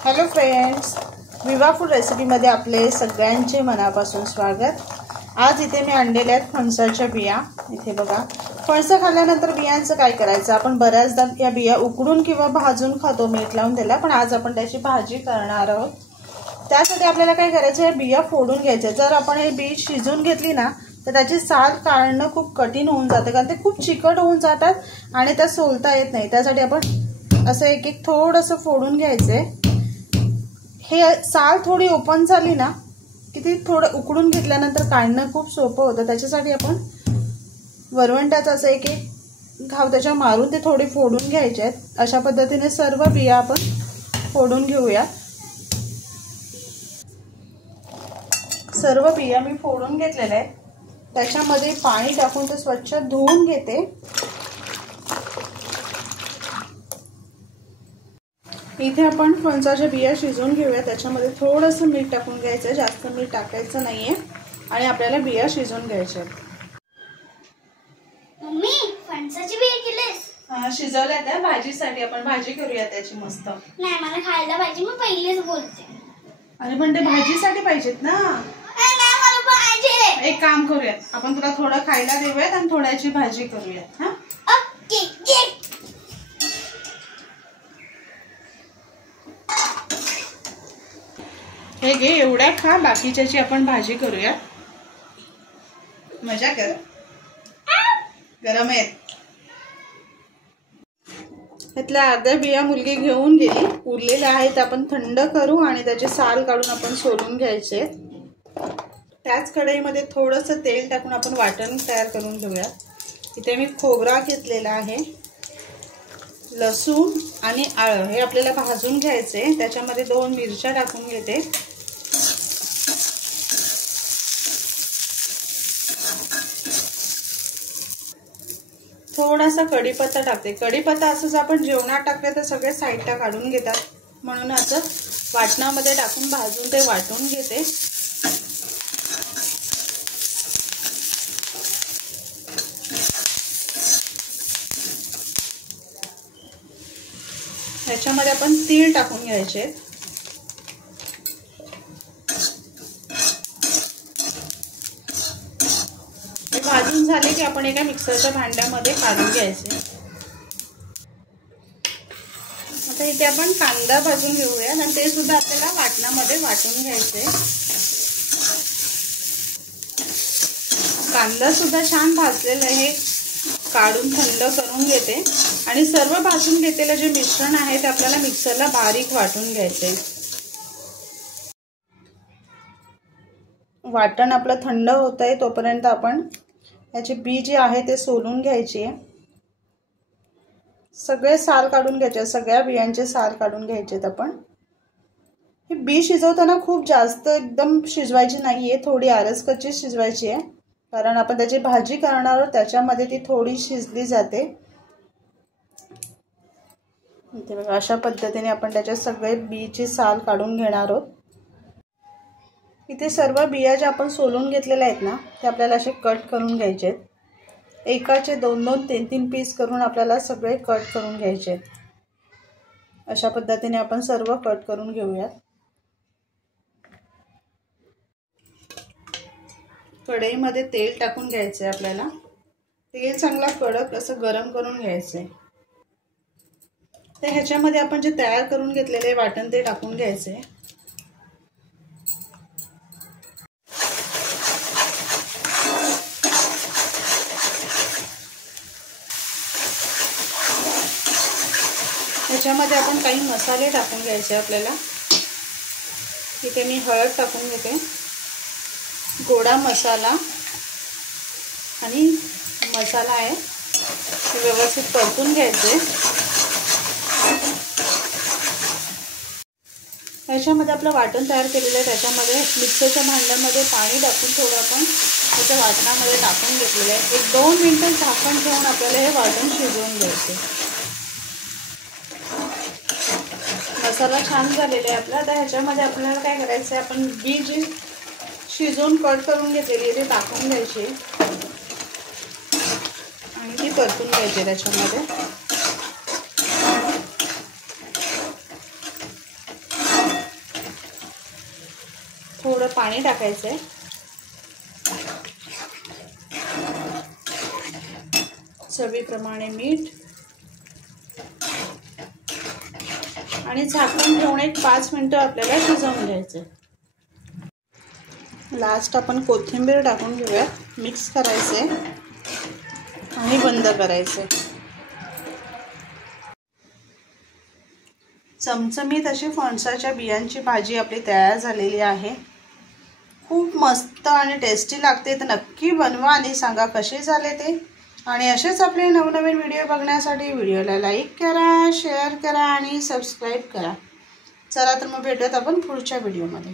Hello friends, विवा food रेसिपीमध्ये आपले सगळ्यांचे मनापासून स्वागत। आज इथे मी आणलेल्या आहेत फणसाच्या बिया। इथे बघा, फणस खाल्ल्यानंतर बियांचं काय करायचं, आपण बऱ्याचदा या बिया उकडून किंवा भाजून खातो मीठ लावून त्याला, पण आज आपण त्याची भाजी करणार आहोत। त्यासाठी आपल्याला काय करायचं, या बिया फोडून घ्यायच्या। जर आपण हे बी शिजून घेतली ना तर त्याची साल काढणं खूप कठीण होऊन जाते, कारण ते खूप चिकट होऊन जातात आणि त्या सोलता येत नाही। त्यासाठी आपण असं एक एक थोडंसं फोडून घ्यायचंय। हे साल थोडी ओपन झाली ना की ती थोडं उकडून घेतल्यानंतर काढणं खूप सोपं होतं। त्याच्यासाठी आपण वरवंट्याचं असं एक एक घाव त्याच्या मारून ते थोडे फोडून घ्यायचे आहेत। अशा पद्धतीने सर्व बिया आपण फोडून घेऊया। सर्व बिया मी फोडून घेतलेल्या आहेत। त्याच्यामध्ये पाणी टाकून ते स्वच्छ धुवून घेते। इथे आपण फणसाच्या बिया शिजवून घेऊया। त्याच्यामध्ये थोडंसं मीठ टाकून घ्यायचं, जास्त मीठ टाकायचं नाहीये आणि आपल्याला बिया शिजवून घ्यायच्या आहेत। मम्मी, फणसाची बिया केलीस? शिजवल्या त्या भाजीसाठी, आपण भाजी करूया त्याची मस्त। नाही, मला खायला पाहिजे, मी पहिलेच बोलते। अरे पण ते भाजीसाठी पाहिजेत ना। नाही, मला पाहिजे। एक काम करूया, आपण तुला थोडं खायला देऊयात आणि थोड्याची भाजी करूयात। हा ओके, ये। हे घे, एवढ्या खा, बाकीच्याची आपण भाजी करूया। मजा कर, गरम आहेत। त्यातल्या अर्ध्या बिया मुलगी घेऊन गेली, उरलेल्या आहेत आपण थंड करू आणि त्याचे साल काढून आपण सोलून घ्यायचे। त्याच कढईमध्ये थोडंसं तेल टाकून आपण वाटण तयार करून घेऊया। इथे मी खोबरा घेतलेला आहे, लसूण आणि आलं हे आपल्याला भाजून घ्यायचे। त्याच्यामध्ये 2 मिरच्या टाकून घेते। थोडासा कढीपत्ता टाकते। कढीपत्ता असंच आपण जेवणात टाकले तर सगळे साईडला काढून घेतात, म्हणून असं वाटणामध्ये टाकून भाजून ते वाटून घेते। त्याच्यामध्ये आपण तीळ टाकून घ्यायचे। हे भाजून झाले की आपण एका मिक्सरच्या भांड्यामध्ये काढून घ्यायचे। आता इथे आपण कांदा भाजून घेऊया आणि ते सुद्धा आपल्याला वाटणामध्ये वाटून घ्यायचे। कांदा सुद्धा छान भाजलेला आहे, काढून थंड करून घेते आणि सर्व भाजून घेतलेलं जे मिश्रण आहे ते आपल्याला मिक्सरला बारीक वाटून घ्यायचे। वाटण आपलं थंड होत आहे तोपर्यंत आपण याची बी जी आहे ते सोलून घ्यायची। सगळे साल काढून घ्यायचे, सगळ्या बियांचे साल काढून घ्यायचेत। आपण ही बी शिजवताना खूप जास्त एकदम शिजवायची नाहीये, थोडी आरसकच्ची शिजवायची आहे, कारण आपण त्याची भाजी करणार आहोत त्याच्यामध्ये ती थोडी शिजली जाते। इथे बघा, अशा पद्धतीने आपण त्याच्या सगळे बीची साल काढून घेणार आहोत। इथे सर्व बिया ज्या आपण सोलून घेतलेल्या आहेत ना ते आपल्याला असे कट करून घ्यायचे आहेत। एकाचे 2-2, 3-3 पीस करून आपल्याला सगळे कट करून घ्यायचे आहेत। अशा पद्धतीने आपण सर्व कट करून घेऊयात। कढईमध्ये तेल टाकून घ्यायचे आपल्याला। तेल चांगला कडक असं गरम करून घ्यायचे। तर ह्याच्यामध्ये आपण जे तयार करून घेतलेले वाटण ते टाकून घ्यायचे। ह्याच्यामध्ये आपण काही मसाले टाकून घ्यायचे आपल्याला। इथे मी हळद टाकून घेते, गोडा मसाला आणि मसाला आहे, व्यवस्थित परतून घ्यायचे। ह्याच्यामध्ये आपलं वाटण तयार केलेलं आहे, त्याच्यामध्ये मिक्सरच्या भांड्यामध्ये पाणी टाकून थोडं आपण त्याच्या वाटणामध्ये टाकून घेतलेलं आहे। 1-2 मिनिटं झाकण ठेवून आपल्याला हे वाटण शिजवून घ्यायचे। मसाला छान झालेला आहे आपला। तर ह्याच्यामध्ये आपल्याला काय करायचं आहे, आपण बी जी शिजवून कट करून घेतलेली आहे ते टाकून घ्यायची आणि ती परतून घ्यायची त्याच्यामध्ये। थोडं पाणी टाकायचं आहे. चवीप्रमाणे मीठ आणि झाकून ठेवून एक 5 मिनिटं आपल्याला शिजवून घ्यायचं. लास्ट आपण कोथिंबीर टाकून घेऊया. मिक्स करायचे आणि बंद करायचे. चमचमीत अशी फणसाच्या बियांची भाजी आपली तयार झालेली आहे. खूप मस्त आणि टेस्टी लागते. तर नक्की बनवा आणि सांगा कसे झाले ते. आणि असेच आपले नवनवीन व्हिडिओ बघण्यासाठी व्हिडिओला लाईक करा, शेअर करा आणि सबस्क्राईब करा. चला तर मग भेटूयात आपण पुढच्या व्हिडिओमध्ये.